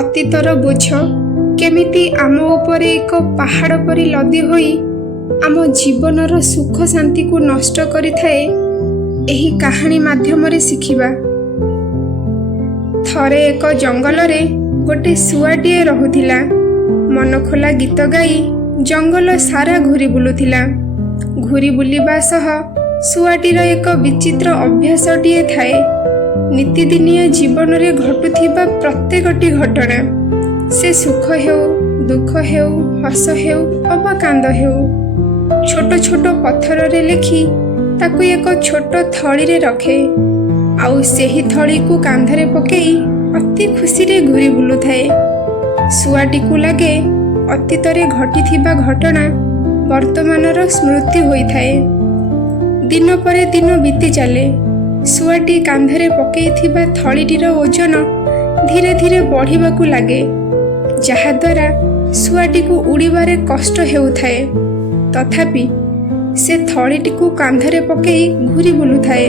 ଅତୀତର ବୋଝ କେମିତି ଆମ ଉପରେ ଏକ ପାହାଡ଼ ପରି ଲଦି ହୋଇ ଆମ ଜୀବନର ସୁଖ ଶାନ୍ତିକୁ ନଷ୍ଟ କରିଥାଏ, ଏହି କାହାଣୀ ମାଧ୍ୟମରେ ଶିଖିବା। ଥରେ ଏକ ଜଙ୍ଗଲରେ ଗୋଟେ ଶୁଆଟିଏ ରହୁଥିଲା। ମନଖୋଲା ଗୀତ ଗାଇ ଜଙ୍ଗଲ ସାରା ଘୁରି ବୁଲୁଥିଲା। ଘୁରି ବୁଲିବା ସହ ଶୁଆଟିର ଏକ ବିଚିତ୍ର ଅଭ୍ୟାସଟିଏ ଥାଏ। ନିତିଦିନିଆ ଜୀବନରେ ଘଟୁଥିବା ପ୍ରତ୍ୟେକଟି ଘଟଣା, ସେ ସୁଖ ହେଉ, ଦୁଃଖ ହେଉ, ହସ ହେଉ ଅବା କାନ୍ଦ ହେଉ, ଛୋଟ ଛୋଟ ପଥରରେ ଲେଖି ତାକୁ ଏକ ଛୋଟ ଥଳିରେ ରଖେ। ଆଉ ସେହି ଥଳିକୁ କାନ୍ଧରେ ପକାଇ ଅତି ଖୁସିରେ ଘୁରି ବୁଲୁଥାଏ। ଶୁଆଟିକୁ ଲାଗେ ଅତୀତରେ ଘଟିଥିବା ଘଟଣା ବର୍ତ୍ତମାନର ସ୍ମୃତି ହୋଇଥାଏ। ଦିନ ପରେ ଦିନ ବିତି ଚାଲେ। ଶୁଆଟି କାନ୍ଧରେ ପକାଇଥିବା ଥଳିଟିର ଓଜନ ଧୀରେ ଧୀରେ ବଢ଼ିବାକୁ ଲାଗେ, ଯାହାଦ୍ୱାରା ଶୁଆଟିକୁ ଉଡ଼ିବାରେ କଷ୍ଟ ହେଉଥାଏ। ତଥାପି ସେ ଥଳିଟିକୁ କାନ୍ଧରେ ପକାଇ ଘୁରି ବୁଲୁଥାଏ।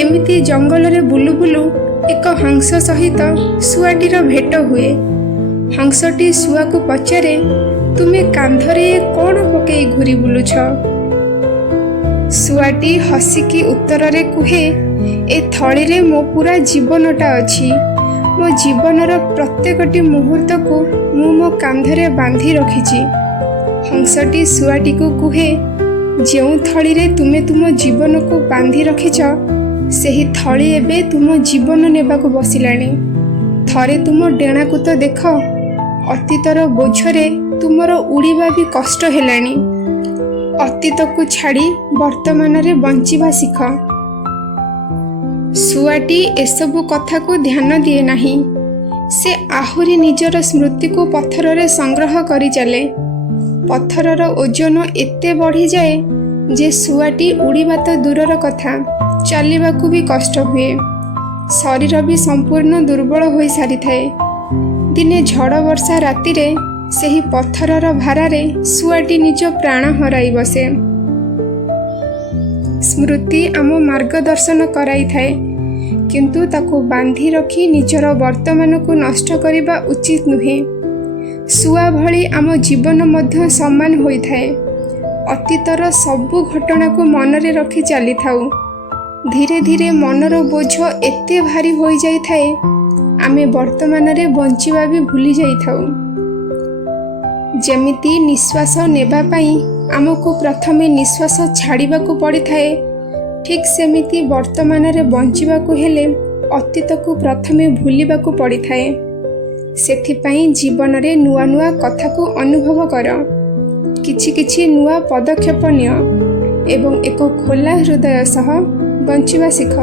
ଏମିତି ଜଙ୍ଗଲରେ ବୁଲୁ ବୁଲୁ ଏକ ହଂସ ସହିତ ଶୁଆଟିର ଭେଟ ହୁଏ। ହଂସଟି ଶୁଆକୁ ପଚାରେ, ତୁମେ କାନ୍ଧରେ କ'ଣ ପକାଇ ଘୁରି ବୁଲୁଛ? ଶୁଆଟି ହସିକି ଉତ୍ତରରେ କୁହେ, ଏ ଥଳିରେ ମୋ ପୂରା ଜୀବନଟା ଅଛି। ମୋ ଜୀବନର ପ୍ରତ୍ୟେକଟି ମୁହୂର୍ତ୍ତକୁ ମୁଁ ମୋ କାନ୍ଧରେ ବାନ୍ଧି ରଖିଛି। ହଂସଟି ଶୁଆଟିକୁ କୁହେ, ଯେଉଁ ଥଳିରେ ତୁମେ ତୁମ ଜୀବନକୁ ବାନ୍ଧି ରଖିଛ, ସେହି ଥଳି ଏବେ ତୁମ ଜୀବନ ନେବାକୁ ବସିଲାଣି। ଥରେ ତୁମ ଡେଣାକୁ ତ ଦେଖ। ଅତୀତର ବୋଝରେ ତୁମର ଉଡ଼ିବା ବି କଷ୍ଟ ହେଲାଣି। ଅତୀତକୁ ଛାଡ଼ି ବର୍ତ୍ତମାନରେ ବଞ୍ଚିବା ଶିଖ। ଶୁଆଟି ଏସବୁ କଥାକୁ ଧ୍ୟାନ ଦିଏ ନାହିଁ। ସେ ଆହୁରି ନିଜର ସ୍ମୃତିକୁ ପଥରରେ ସଂଗ୍ରହ କରି ଚାଲେ। ପଥରର ଓଜନ ଏତେ ବଢ଼ିଯାଏ ଯେ ଶୁଆଟି ଉଡ଼ିବା ତ ଦୂରର କଥା, ଚାଲିବାକୁ ବି କଷ୍ଟ ହୁଏ। ଶରୀର ବି ସମ୍ପୂର୍ଣ୍ଣ ଦୁର୍ବଳ ହୋଇସାରିଥାଏ। ଦିନେ ଝଡ଼ ବର୍ଷା ରାତିରେ ସେହି ପଥରର ଭାରାରେ ଶୁଆଟି ନିଜ ପ୍ରାଣ ହରାଇ ବସେ। ସ୍ମୃତି ଆମ ମାର୍ଗଦର୍ଶନ କରାଇଥାଏ, କିନ୍ତୁ ତାକୁ ବାନ୍ଧି ରଖି ନିଜର ବର୍ତ୍ତମାନକୁ ନଷ୍ଟ କରିବା ଉଚିତ ନୁହେଁ। ଶୁଆ ଭଳି ଆମ ଜୀବନ ମଧ୍ୟ ସମାନ ହୋଇଥାଏ। ଅତୀତର ସବୁ ଘଟଣାକୁ ମନରେ ରଖି ଚାଲିଥାଉ। ଧୀରେ ଧୀରେ ମନର ବୋଝ ଏତେ ଭାରୀ ହୋଇଯାଇଥାଏ, ଆମେ ବର୍ତ୍ତମାନରେ ବଞ୍ଚିବା ବି ଭୁଲି ଯାଇଥାଉ। ଯେମିତି ନିଶ୍ୱାସ ନେବା ପାଇଁ ଆମକୁ ପ୍ରଥମେ ନିଶ୍ୱାସ ଛାଡ଼ିବାକୁ ପଡ଼ିଥାଏ, ଠିକ୍ ସେମିତି ବର୍ତ୍ତମାନରେ ବଞ୍ଚିବାକୁ ହେଲେ ଅତୀତକୁ ପ୍ରଥମେ ଭୁଲିବାକୁ ପଡ଼ିଥାଏ। ସେଥିପାଇଁ ଜୀବନରେ ନୂଆ ନୂଆ କଥାକୁ ଅନୁଭବ କର, କିଛି କିଛି ନୂଆ ପଦକ୍ଷେପ ନିଅ ଏବଂ ଏକ ଖୋଲା ହୃଦୟ ସହ ବଞ୍ଚିବା ଶିଖ।